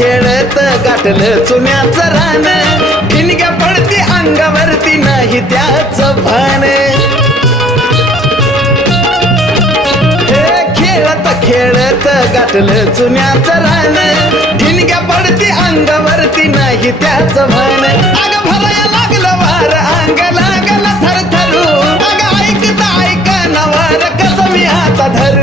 खेळत गाठलं चुन्याचं रान ठिणग्या पडती अंगावरती नाही त्याचं भान खेळत गाठलं चुन्याचं रान ठिणग्या पडती अंगावरती नाही त्याचं भान अग भराया लागलं वार अंग लागलं थरथरू अग ऐकता ऐकना वार कसं मी आता धरू